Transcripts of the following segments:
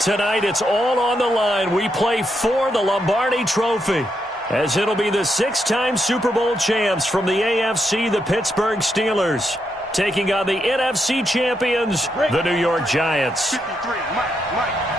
Tonight, it's all on the line. We play for the Lombardi Trophy, as it'll be the six-time Super Bowl champs from the AFC, the Pittsburgh Steelers, taking on the NFC champions, the New York Giants.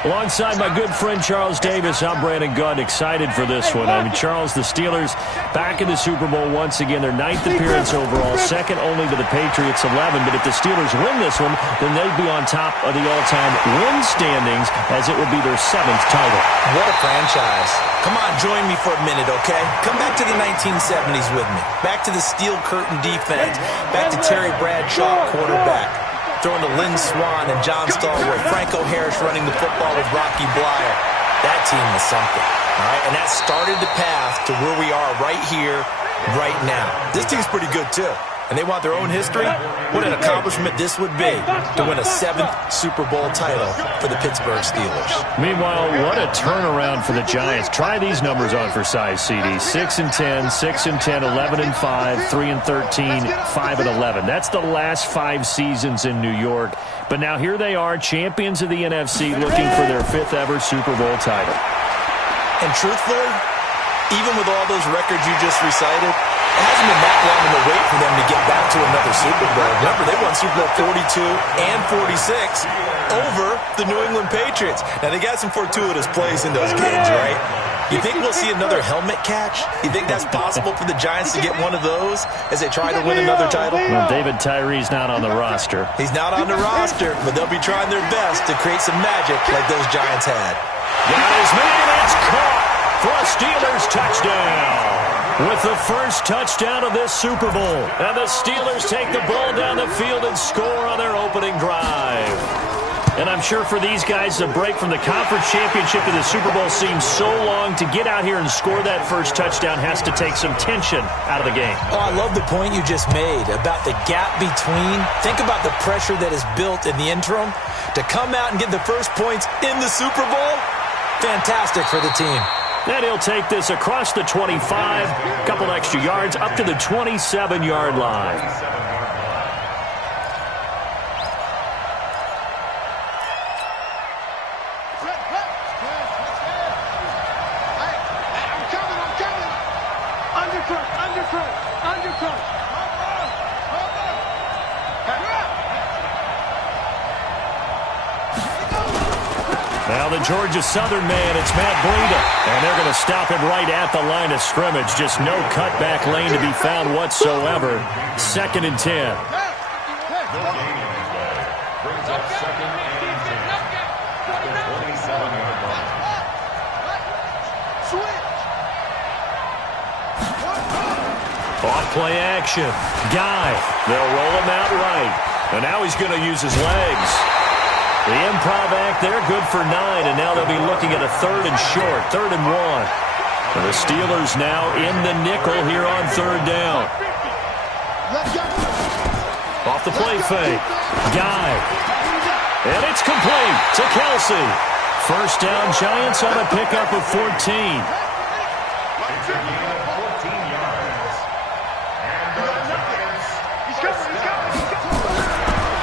Alongside my good friend Charles Davis, I'm Brandon Gunn, excited for this one. I mean, Charles, the Steelers back in the Super Bowl once again. Their 9th appearance overall, second only to the Patriots' 11. But if the Steelers win this one, then they'd be on top of the all-time win standings, as it would be their 7th title. What a franchise. Come on, join me for a minute, okay? Come back to the 1970s with me. Back to the steel curtain defense. Back to Terry Bradshaw, quarterback. Throwing to Lynn Swann and John Stallworth. Franco Harris running the football with Rocky Blyer. That team was something, all right? And that started the path to where we are right here, right now. This team's pretty good, too. And they want their own history. What an accomplishment this would be to win a 7th Super Bowl title for the Pittsburgh Steelers. Meanwhile, what a turnaround for the Giants. Try these numbers on for size, CD. 6-10, 6-10, 11-5, 3-13, 5-11. That's the last 5 seasons in New York. But now here they are, champions of the NFC, looking for their 5th ever Super Bowl title. And truthfully, even with all those records you just recited, it hasn't been that long in the wait for them to get back to another Super Bowl. Remember, they won Super Bowl 42 and 46 over the New England Patriots. Now, they got some fortuitous plays in those games, right? You think we'll see another helmet catch? You think that's possible for the Giants to get one of those as they try to win another title? Well, David Tyree's not on the roster. He's not on the roster, but they'll be trying their best to create some magic like those Giants had. Got his man, it's caught for a Steelers touchdown. With the first touchdown of this Super Bowl. And the Steelers take the ball down the field and score on their opening drive. And I'm sure for these guys, the break from the conference championship to the Super Bowl seems so long. To get out here and score that first touchdown has to take some tension out of the game. Oh, I love the point you just made about the gap between. Think about the pressure that is built in the interim. To come out and get the first points in the Super Bowl, fantastic for the team. And he'll take this across the 25, a couple extra yards, up to the 27-yard line. Now the Georgia Southern man, it's Matt Breida. And they're going to stop him right at the line of scrimmage. Just no cutback lane to be found whatsoever. 2nd and 10. Off play action. Guy. They'll roll him out right. And now he's going to use his legs. The improv act there, good for 9, and now they'll be looking at a 3rd and short, 3rd and 1. And the Steelers now in the nickel here on 3rd down. Off the play fake. Guy. And it's complete to Kelsey. First down, Giants on a pickup of 14.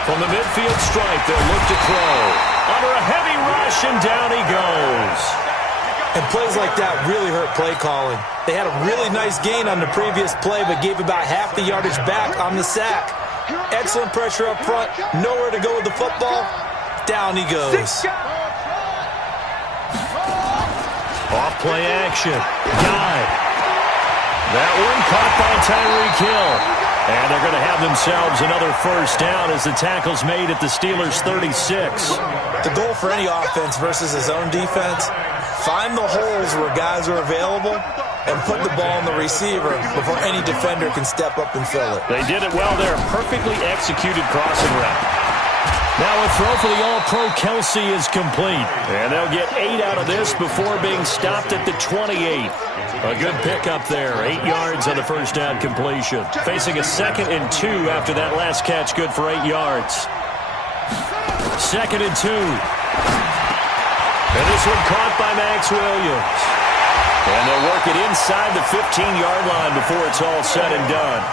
From the midfield stripe, they'll look to throw. Under a heavy rush, and down he goes. And plays like that really hurt play calling. They had a really nice gain on the previous play, but gave about half the yardage back on the sack. Excellent pressure up front. Nowhere to go with the football. Down he goes. Off play action. Guy. That one caught by Tyreek Hill. And they're going to have themselves another first down as the tackle's made at the Steelers' 36. The goal for any offense versus his own defense, find the holes where guys are available and put the ball on the receiver before any defender can step up and fill it. They did it well there. Perfectly executed crossing route. Now a throw for the All-Pro Kelsey is complete. And they'll get 8 out of this before being stopped at the 28. A good pickup there. 8 yards on the first down completion. Facing a 2nd and 2 after that last catch. Good for 8 yards. 2nd and 2. And this one caught by Max Williams. And they'll work it inside the 15-yard line before it's all said and done.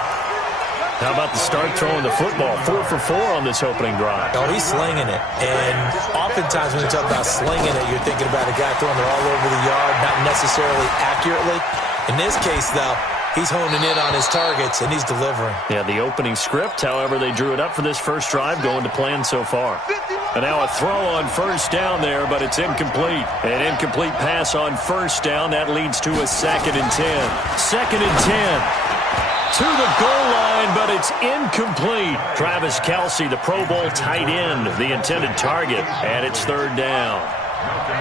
How about the start throwing the football? 4 for 4 on this opening drive. Oh, he's slinging it. And oftentimes when you talk about slinging it, you're thinking about a guy throwing it all over the yard, not necessarily accurately. In this case, though, he's honing in on his targets, and he's delivering. Yeah, the opening script, however, they drew it up for this first drive, going to plan so far. And now a throw on first down there, but it's incomplete. An incomplete pass on first down. That leads to a 2nd and 10. 2nd and 10. To the goal line, but it's incomplete. Travis Kelce, the Pro Bowl tight end, the intended target, and it's 3rd down.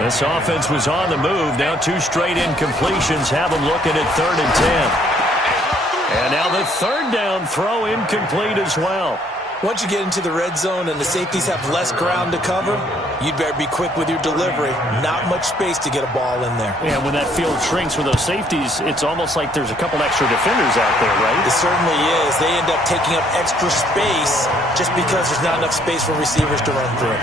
This offense was on the move. Now 2 straight incompletions have them looking at 3rd and 10. And now the 3rd down throw incomplete as well. Once you get into the red zone and the safeties have less ground to cover, you'd better be quick with your delivery. Not much space to get a ball in there. Yeah, when that field shrinks with those safeties, it's almost like there's a couple extra defenders out there, right? It certainly is. They end up taking up extra space just because there's not enough space for receivers to run through.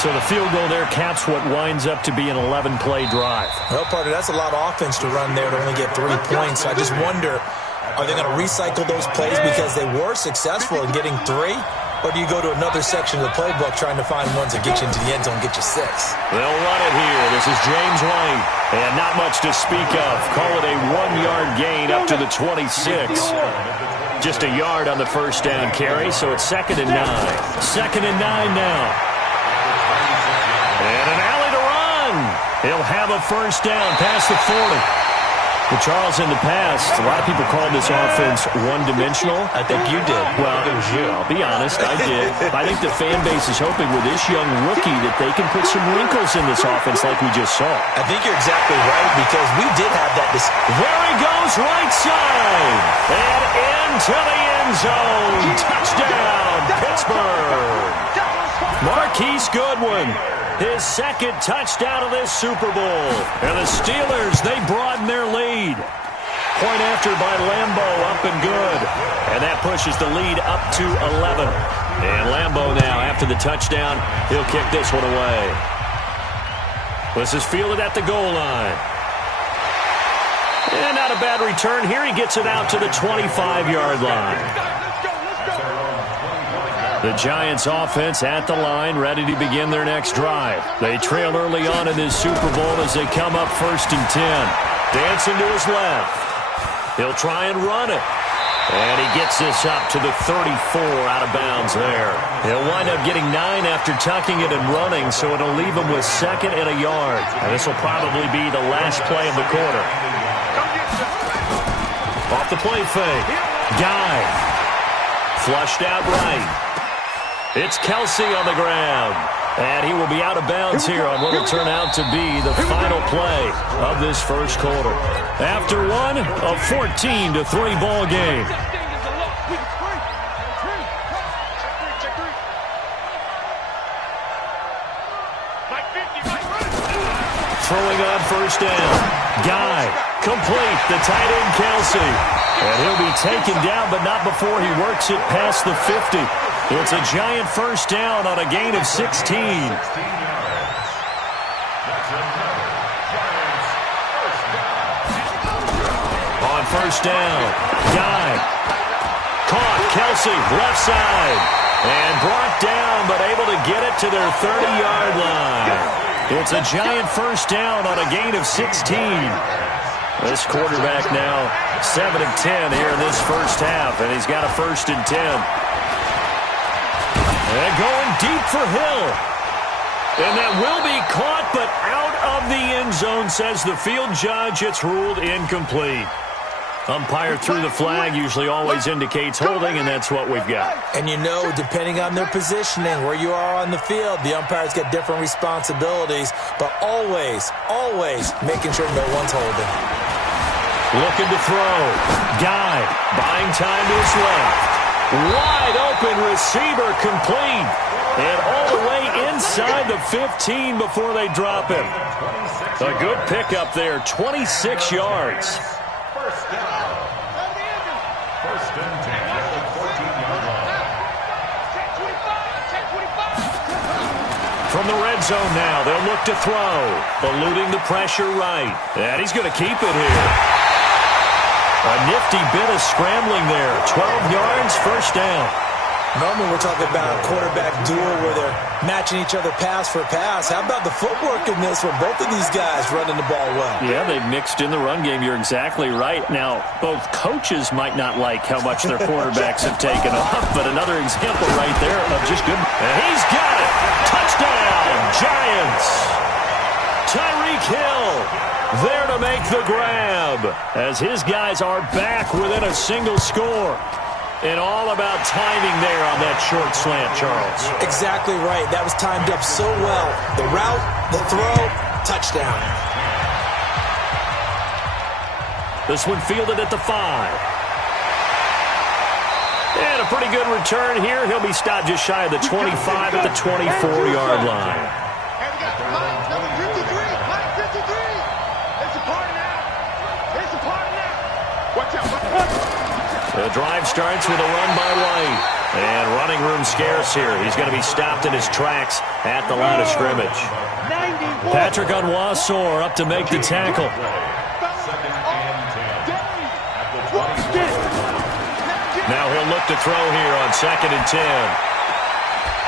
So the field goal there caps what winds up to be an 11-play drive. Well, partner, that's a lot of offense to run there to only get 3 points. So I just wonder, are they going to recycle those plays because they were successful in getting 3? Or do you go to another section of the playbook trying to find ones that get you into the end zone and get you 6? They'll run it here. This is James White. And not much to speak of. Call it a 1-yard gain up to the 26. Just a yard on the first down carry, so it's 2nd and 9. 2nd and 9 now. And an alley to run. He'll have a first down past the 40. Well, Charles, in the past, a lot of people called this offense one-dimensional. I think you did. Well, it was you. I'll be honest, I did. I think the fan base is hoping with this young rookie that they can put some wrinkles in this offense like we just saw. I think you're exactly right because we did have that. There he goes, right side. And into the end zone. Touchdown, Pittsburgh. Marquise Goodwin. His 2nd touchdown of this Super Bowl. And the Steelers, they broaden their lead. Point after by Lambeau, up and good. And that pushes the lead up to 11. And Lambeau now, after the touchdown, he'll kick this one away. This is fielded at the goal line. And not a bad return here. He gets it out to the 25-yard line. The Giants offense at the line, ready to begin their next drive. They trail early on in this Super Bowl as they come up 1st and 10. Dancing to his left. He'll try and run it. And he gets this up to the 34 out of bounds there. He'll wind up getting 9 after tucking it and running, so it'll leave him with 2nd and a yard. And this will probably be the last play of the quarter. Off the play fake. Guy. Flushed out right. It's Kelce on the ground. And he will be out of bounds here on what will turn out to be the final play of this first quarter. After one, a 14-3 ball game. Throwing on first down. Guy, complete, the tight end Kelce. And he'll be taken down, but not before he works it past the 50. It's a Giant first down on a gain of 16. On first down, Guy. Caught, Kelce, left side. And brought down, but able to get it to their 30-yard line. It's a Giant first down on a gain of 16. This quarterback now 7 of 10 here in this first half, and he's got a 1st and 10. And going deep for Hill. And that will be caught, but out of the end zone, says the field judge. It's ruled incomplete. Umpire threw the flag, usually always indicates holding, and that's what we've got. And you know, depending on their positioning, where you are on the field, the umpire's got different responsibilities, but always, always making sure no one's holding. Looking to throw. Guy, buying time to his left. Wide open receiver, complete. And all the way inside the 15 before they drop him. A good pickup there, 26 yards. From the red zone now, they'll look to throw. Eluding the pressure right. And he's going to keep it here. A nifty bit of scrambling there. 12 yards, first down. Normally we're talking about a quarterback duel where they're matching each other pass for pass. How about the footwork in this one? Both of these guys running the ball well. Yeah, they've mixed in the run game. You're exactly right. Now, both coaches might not like how much their quarterbacks have taken off, but another example right there of just good. And he's got it. Touchdown, Giants. Tyreek Hill there to make the grab as his guys are back within a single score. And all about timing there on that short slant, Charles. Exactly right. That was timed up so well. The route, the throw, touchdown. This one fielded at the 5. And a pretty good return here. He'll be stopped just shy of the 25 at the 24-yard line. And we got line number 53. Line 53. It's a party now. It's a party now. Watch out. The drive starts with a run by White. And running room scarce here. He's going to be stopped in his tracks at the line of scrimmage. Patrick Onwuasor up to make the tackle. Now he'll look to throw here on 2nd and 10.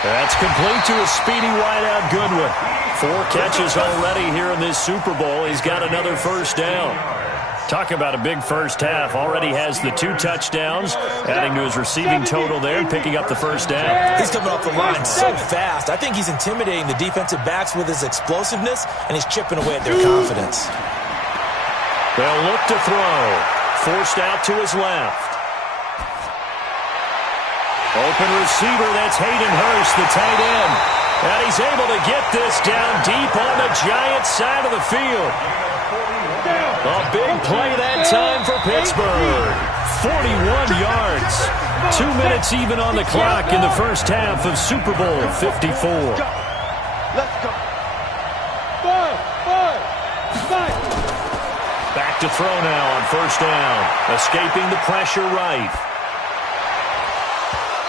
That's complete to a speedy wideout Goodwin. 4 catches already here in this Super Bowl. He's got another first down. Talk about a big first half. Already has the 2 touchdowns, adding to his receiving total there and picking up the first down. He's coming off the line so fast. I think he's intimidating the defensive backs with his explosiveness, and he's chipping away at their confidence. They'll look to throw. Forced out to his left. Open receiver, that's Hayden Hurst, the tight end. And he's able to get this down deep on the Giants side of the field. A big play that time for Pittsburgh. 41 yards. 2 minutes even on the clock in the first half of Super Bowl 54. Let's go. Back to throw now on first down. Escaping the pressure right.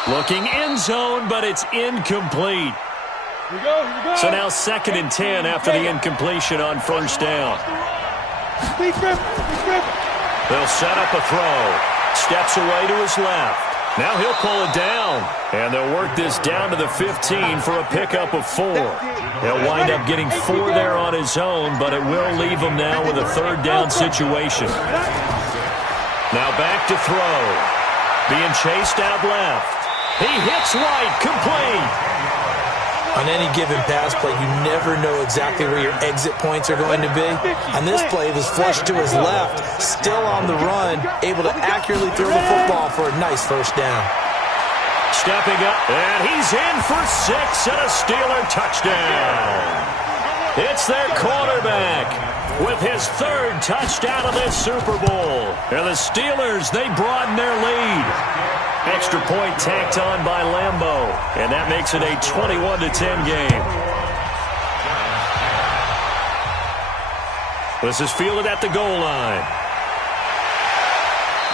Looking end zone, but it's incomplete. Here we go. So now 2nd and 10 after the incompletion on first down. They'll set up a throw. Steps away to his left. Now he'll pull it down. And they'll work this down to the 15 for a pickup of 4. He'll wind up getting 4 there on his own, but it will leave him now with a 3rd down situation. Now back to throw. Being chased out left. He hits White, complete. On any given pass play, you never know exactly where your exit points are going to be. On this play, it was flushed to his left, still on the run, able to accurately throw the football for a nice first down. Stepping up, and he's in for 6 and a Steeler touchdown. It's their quarterback with his 3rd touchdown of this Super Bowl. And the Steelers, they broaden their lead. Extra point tacked on by Lambeau, and that makes it a 21-10 game. This is fielded at the goal line.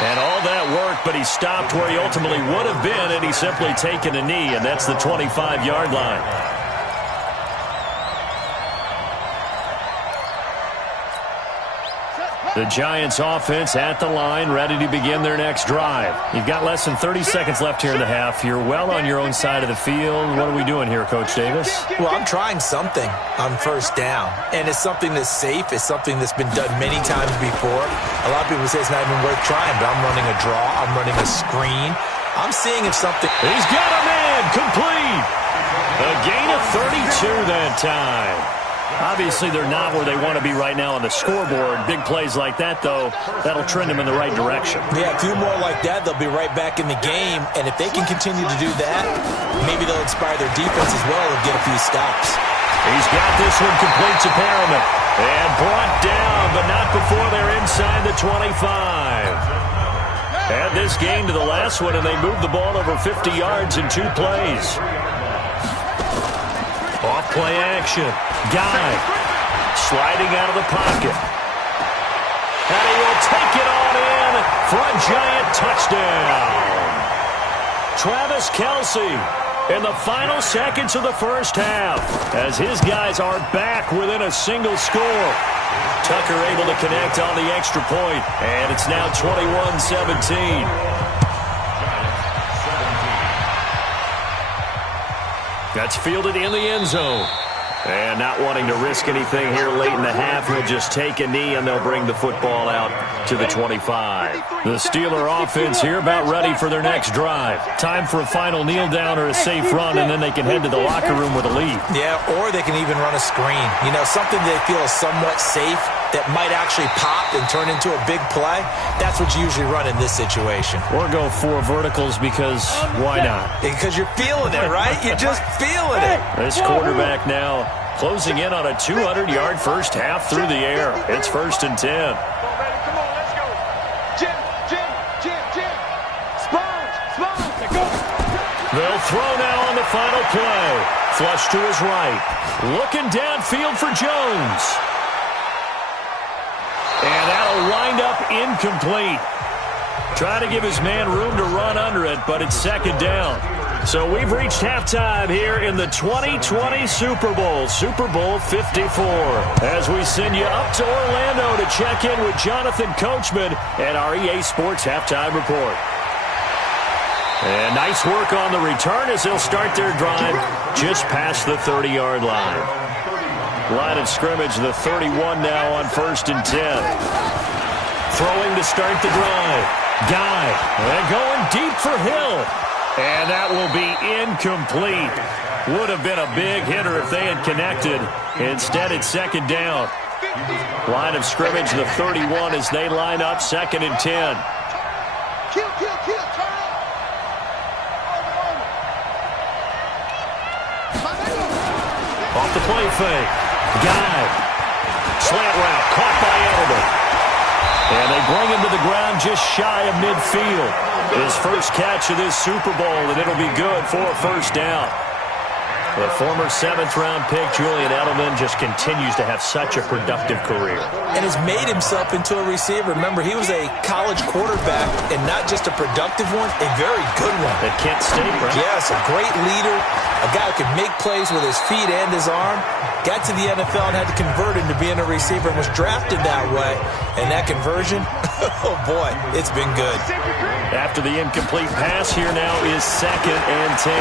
And all that work, but he stopped where he ultimately would have been, and he's simply taken a knee, and that's the 25-yard line. The Giants offense at the line, ready to begin their next drive. You've got less than 30 seconds left here in the half. You're well on your own side of the field. What are we doing here, Coach Davis? Well, I'm trying something on first down, and it's something that's safe. It's something that's been done many times before. A lot of people say it's not even worth trying, but I'm running a draw. I'm running a screen. I'm seeing if something... He's got a man, complete. A gain of 32 that time. Obviously, they're not where they want to be right now on the scoreboard. Big plays like that, though, that'll trend them in the right direction. Yeah, a few more like that, they'll be right back in the game. And if they can continue to do that, maybe they'll inspire their defense as well and get a few stops. He's got this one complete to Perriman. And brought down, but not before they're inside the 25. Add this game to the last one, and they moved the ball over 50 yards in 2 plays. Off-play action. Guy sliding out of the pocket. And he will take it on in for a Giant touchdown. Travis Kelce in the final seconds of the first half as his guys are back within a single score. Tucker able to connect on the extra point, and it's now 21-17. That's fielded in the end zone. And not wanting to risk anything here late in the half, he'll just take a knee and they'll bring the football out to the 25. The Steeler offense here about ready for their next drive. Time for a final kneel down or a safe run, and then they can head to the locker room with a lead. Yeah, or they can even run a screen. You know, something they feel is somewhat safe that might actually pop and turn into a big play. That's what you usually run in this situation. Or go 4 verticals because why not? Because you're feeling it, right? You're just feeling it. This quarterback now closing in on a 200-yard first half through the air. It's 1st and 10. Come on, let's go. Jim. Sponge. They'll throw now on the final play. Flush to his right. Looking downfield for Jones. And that'll wind up incomplete. Trying to give his man room to run under it, but it's 2nd down. So we've reached halftime here in the 2020 Super Bowl, Super Bowl 54. As we send you up to Orlando to check in with Jonathan Coachman and our EA Sports Halftime Report. And nice work on the return as they'll start their drive just past the 30-yard line. Line of scrimmage, the 31 now on 1st and 10. Throwing to start the drive. Guy, and going deep for Hill. And that will be incomplete. Would have been a big hitter if they had connected. Instead, it's 2nd down. Line of scrimmage, the 31 as they line up, 2nd and 10. Kill, turn Off the play fake. Guy. Slant route, caught by Edelman. And they bring him to the ground just shy of midfield. His first catch of this Super Bowl, and it'll be good for a 1st down. The former 7th-round pick, Julian Edelman, just continues to have such a productive career. And has made himself into a receiver. Remember, he was a college quarterback, and not just a productive one, a very good one. At Kent State, right? Yes, a great leader, a guy who could make plays with his feet and his arm. Got to the NFL and had to convert into being a receiver and was drafted that way. And that conversion, oh boy, it's been good. After the incomplete pass, here now is 2nd and 10.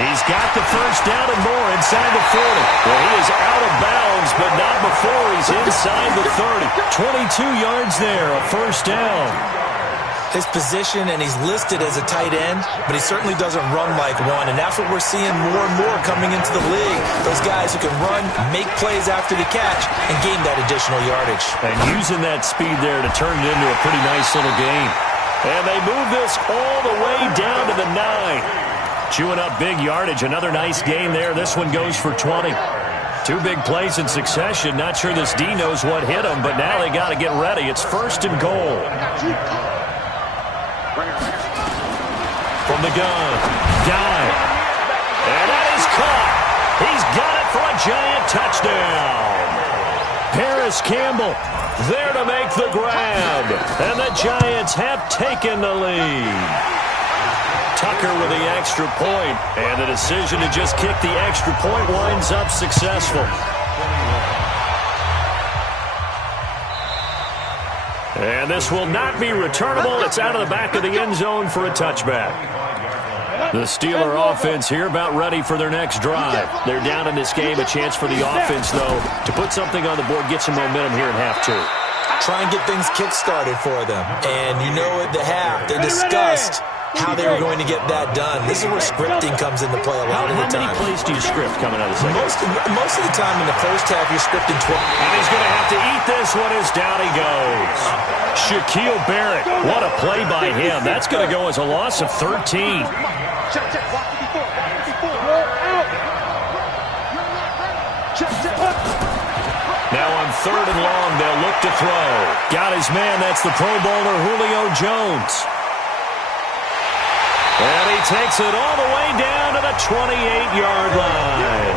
He's got the 1st down and more inside the 40. Well, he is out of bounds, but not before he's inside the 30. 22 yards there, a 1st down. His position, and he's listed as a tight end, but he certainly doesn't run like one, and that's what we're seeing more and more coming into the league. Those guys who can run, make plays after the catch, and gain that additional yardage. And using that speed there to turn it into a pretty nice little game. And they move this all the way down to the 9. Chewing up big yardage. Another nice game there. This one goes for 20. 2 big plays in succession. Not sure this D knows what hit him, but now they got to get ready. It's 1st and goal. From the gun. Guy. And that is caught. He's got it for a giant touchdown. Paris Campbell there to make the grab. And the Giants have taken the lead. Tucker with the extra point, and the decision to just kick the extra point winds up successful. And this will not be returnable. It's out of the back of the end zone for a touchback. The Steeler offense here about ready for their next drive. They're down in this game. A chance for the offense, though, to put something on the board, get some momentum here in half 2. Try and get things kick-started for them. And you know at the half, they discussed how they were going to get that done. This is where scripting comes into play a lot of the time. How many plays do you script coming out of the second? Most of the time in the first half, you're scripting 12. And he's going to have to eat this one as down he goes. Shaquille Barrett, what a play by him. That's going to go as a loss of 13. Now on 3rd and long, they'll look to throw. Got his man, that's the Pro Bowler Julio Jones. And he takes it all the way down to the 28-yard line.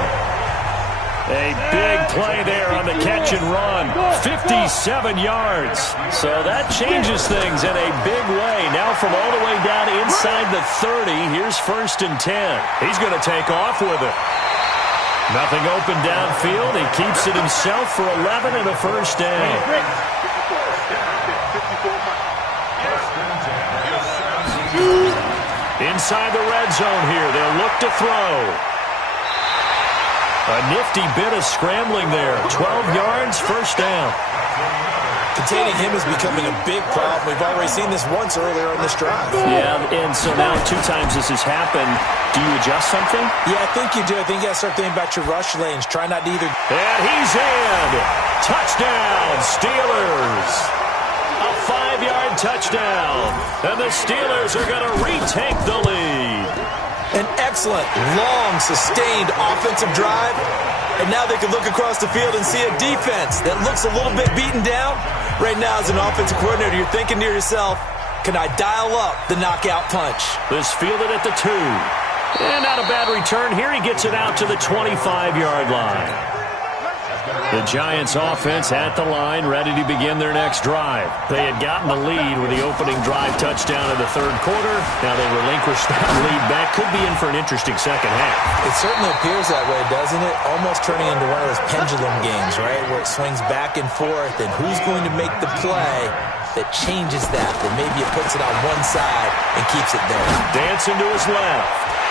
A big play there on the catch and run. 57 yards. So that changes things in a big way. Now from all the way down inside the 30, here's 1st and 10. He's going to take off with it. Nothing open downfield. He keeps it himself for 11 and a first down. Inside the red zone here. They'll look to throw. A nifty bit of scrambling there. 12 yards, first down. Containing him is becoming a big problem. We've already seen this once earlier on this drive. Yeah, and so now 2 times this has happened. Do you adjust something? Yeah, I think you do. I think you got to start thinking about your rush lanes. Try not to either. And he's in. Touchdown, Steelers. A 5-yard touchdown. And the Steelers are going to retake the lead. An excellent, long, sustained offensive drive. And now they can look across the field and see a defense that looks a little bit beaten down. Right now, as an offensive coordinator, you're thinking to yourself, can I dial up the knockout punch? This fielded at the 2. And not a bad return here. He gets it out to the 25-yard line. The Giants offense at the line, ready to begin their next drive. They had gotten the lead with the opening drive touchdown in the 3rd quarter. Now they relinquish that lead back. Could be in for an interesting second half. It certainly appears that way, doesn't it? Almost turning into one of those pendulum games, right? Where it swings back and forth, and who's going to make the play that changes that maybe it puts it on one side and keeps it there. Dancing to his left.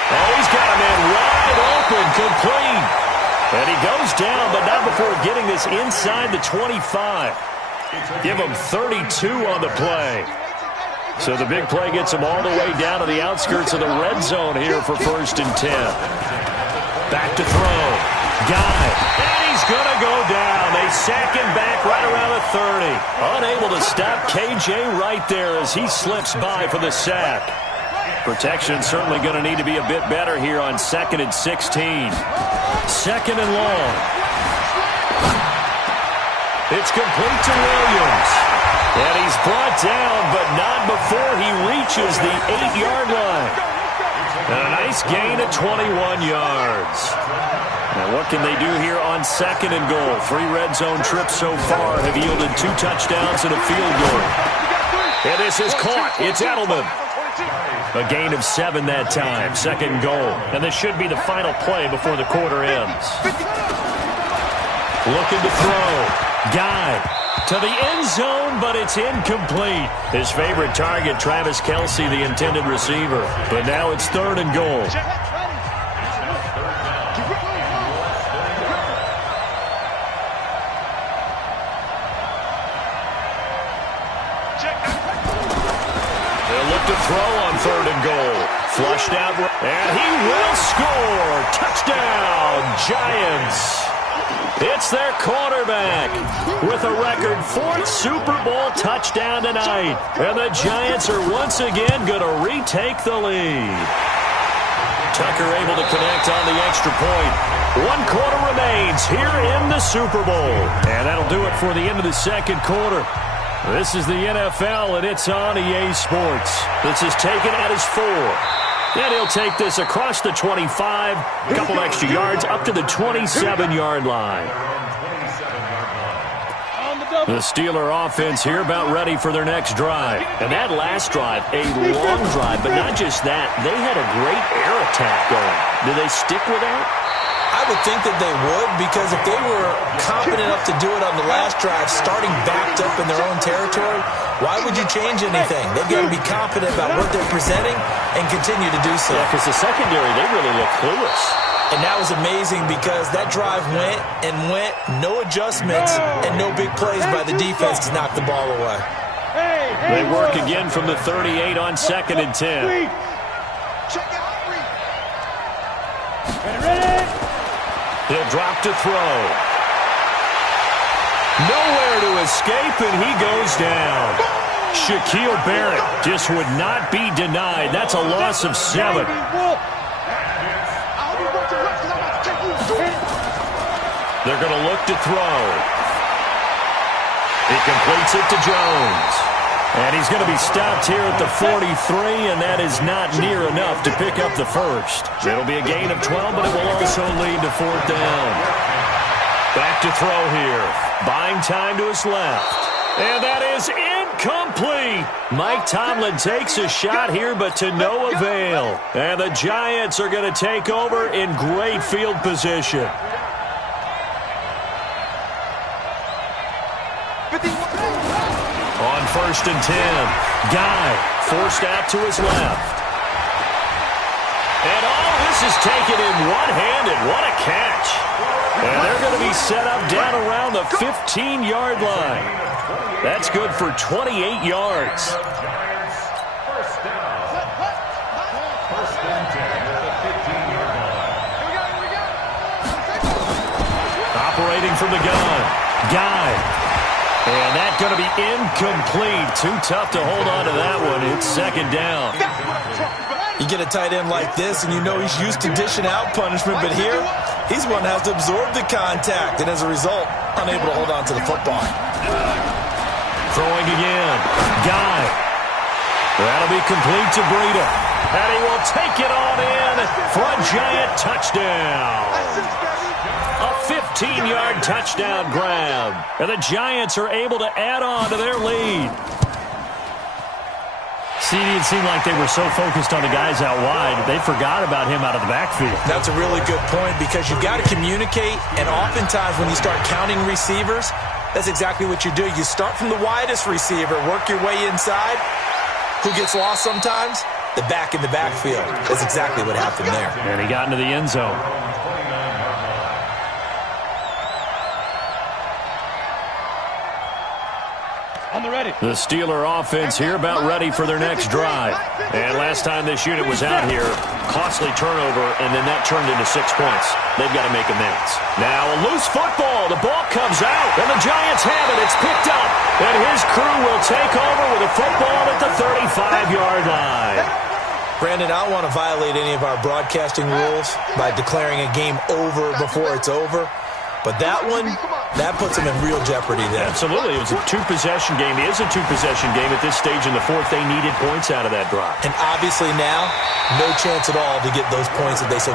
Oh, he's got a man wide open, complete. And he goes down, but not before getting this inside the 25. Give him 32 on the play. So the big play gets him all the way down to the outskirts of the red zone here for 1st and 10. Back to throw. Guy. And he's going to go down. They sack him back right around the 30. Unable to stop KJ right there as he slips by for the sack. Protection certainly going to need to be a bit better here on 2nd and 16. 2nd and long. It's complete to Williams. And he's brought down, but not before he reaches the 8-yard line. And a nice gain at 21 yards. Now what can they do here on 2nd and goal? 3 red zone trips so far have yielded 2 touchdowns and a field goal. And this is caught. It's Edelman. A gain of 7 that time. 2nd goal. And this should be the final play before the quarter ends. Looking to throw. Guy to the end zone, but it's incomplete. His favorite target, Travis Kelce, the intended receiver. But now it's 3rd and goal. To throw on 3rd and goal. Flushed out, and he will score. Touchdown, Giants. It's their quarterback with a record 4th Super Bowl touchdown tonight. And the Giants are once again going to retake the lead. Tucker able to connect on the extra point. 1 quarter remains here in the Super Bowl. And that'll do it for the end of the 2nd quarter. This is the NFL, and it's on EA Sports. This is taken at his 4. And he'll take this across the 25, a couple extra yards, up to the 27-yard line. The Steeler offense here about ready for their next drive. And that last drive, a long drive, but not just that. They had a great air attack going. Do they stick with that? I would think that they would, because if they were confident enough to do it on the last drive, starting backed up in their own territory, why would you change anything? They've got to be confident about what they're presenting and continue to do so. Yeah, because the secondary, they really look clueless. And that was amazing because that drive went and went, no adjustments, and no big plays by the defense to knock the ball away. They work again from the 38 on 2nd and 10. He'll drop to throw. Nowhere to escape, and he goes down. Shaquille Barrett just would not be denied. That's a loss of 7. They're going to look to throw. He completes it to Jones. And he's going to be stopped here at the 43, and that is not near enough to pick up the first. It'll be a gain of 12, but it will also lead to 4th down. to throw here. Buying time to his left. And that is incomplete. Mike Tomlin takes a shot here, but to no avail. And the Giants are going to take over in great field position. On 1st and 10, Guy forced out to his left. And all this is taken in one-handed. What a catch. And they're going to be set up down around the 15-yard line. That's good for 28 yards. Operating from the gun, Guy. And that's going to be incomplete. Too tough to hold on to that one. It's 2nd down. You get a tight end like this, and you know he's used to dishing out punishment, but here, he's one that has to absorb the contact, and as a result, unable to hold on to the football. Throwing again. Guy. That'll be complete to Breida. And he will take it on in for a Giant touchdown. A 15-yard touchdown grab. And the Giants are able to add on to their lead. It seemed like they were so focused on the guys out wide, they forgot about him out of the backfield. That's a really good point because you've got to communicate, and oftentimes when you start counting receivers, that's exactly what you do. You start from the widest receiver, work your way inside. Who gets lost sometimes? The back in the backfield. That's exactly what happened there. And he got into the end zone. The Steeler offense here about ready for their next drive. And last time this unit was out here, costly turnover, and then that turned into 6 points. They've got to make amends. Now a loose football. The ball comes out, and the Giants have it. It's picked up, and his crew will take over with a football at the 35-yard line. Brandon, I don't want to violate any of our broadcasting rules by declaring a game over before it's over. But that one, that puts them in real jeopardy there. Absolutely. It was a two-possession game. It is a two-possession game at this stage in the fourth. They needed points out of that drive. And obviously now, no chance at all to get those points that they so...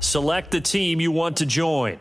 Select the team you want to join.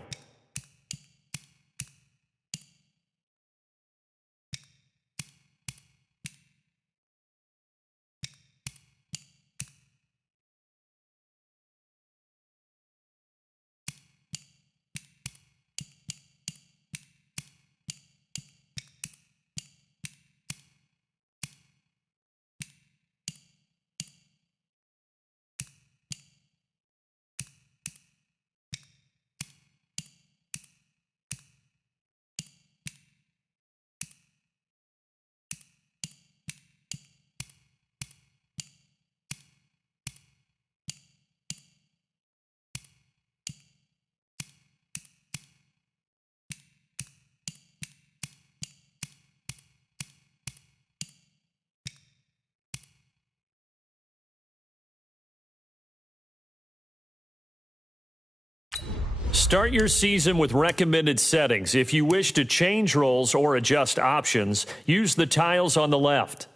Start your season with recommended settings. If you wish to change roles or adjust options, use the tiles on the left.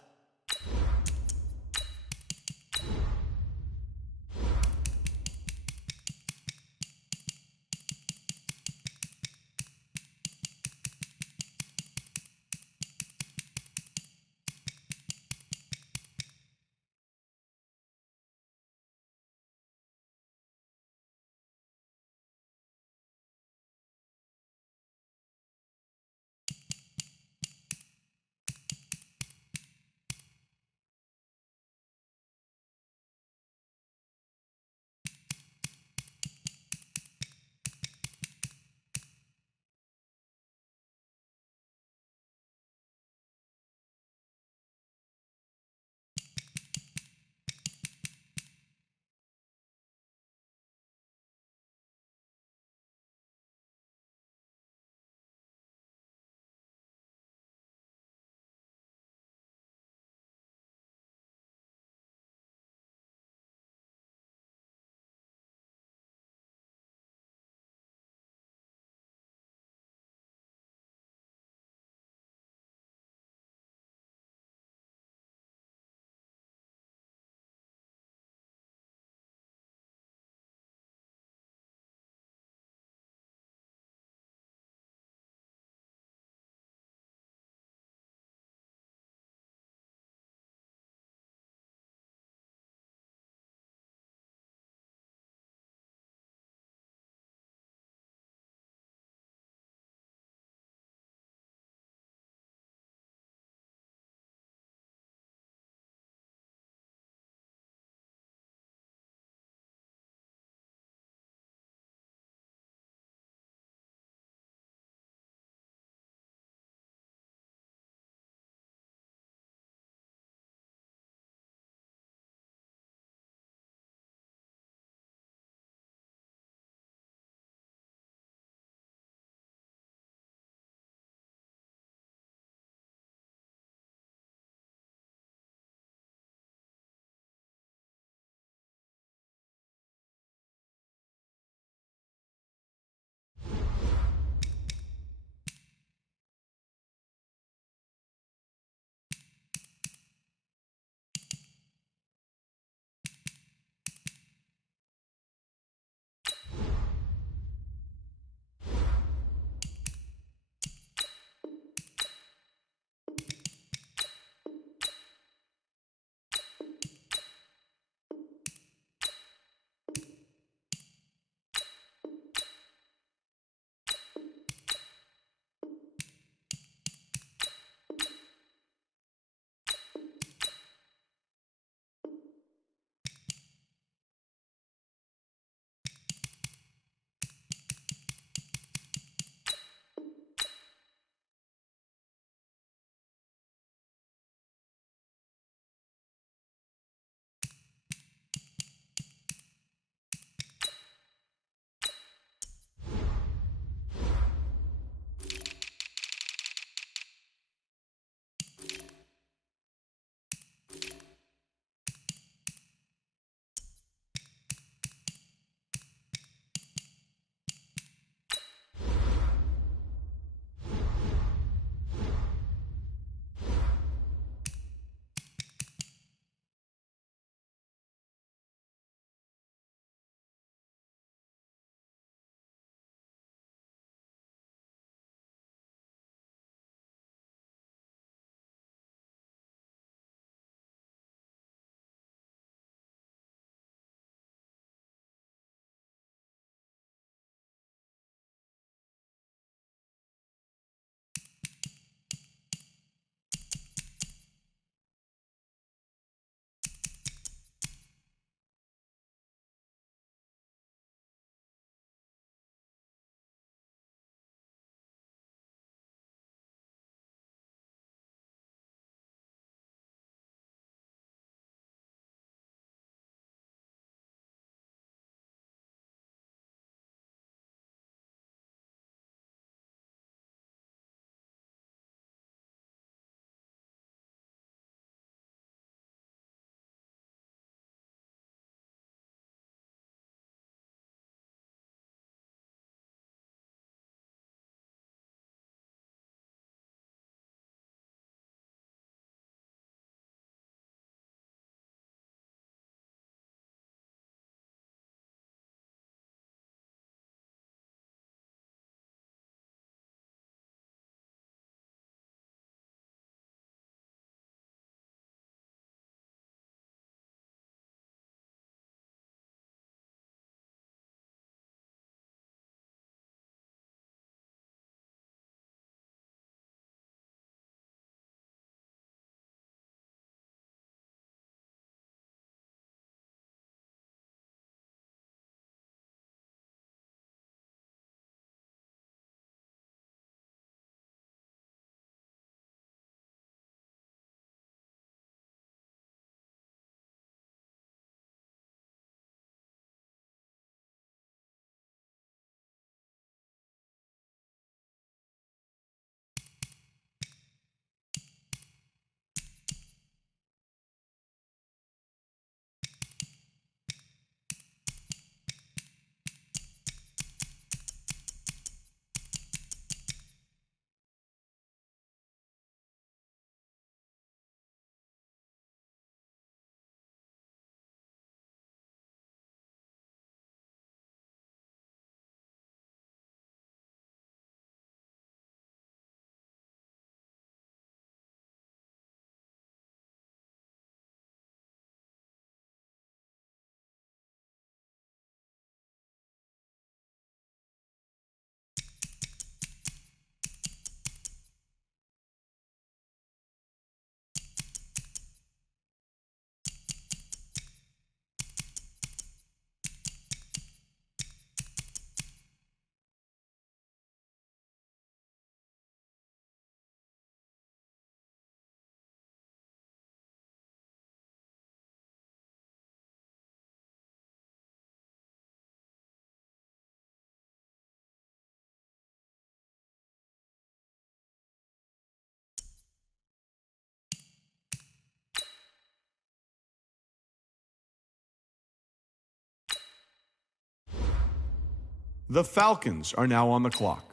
The Falcons are now on the clock.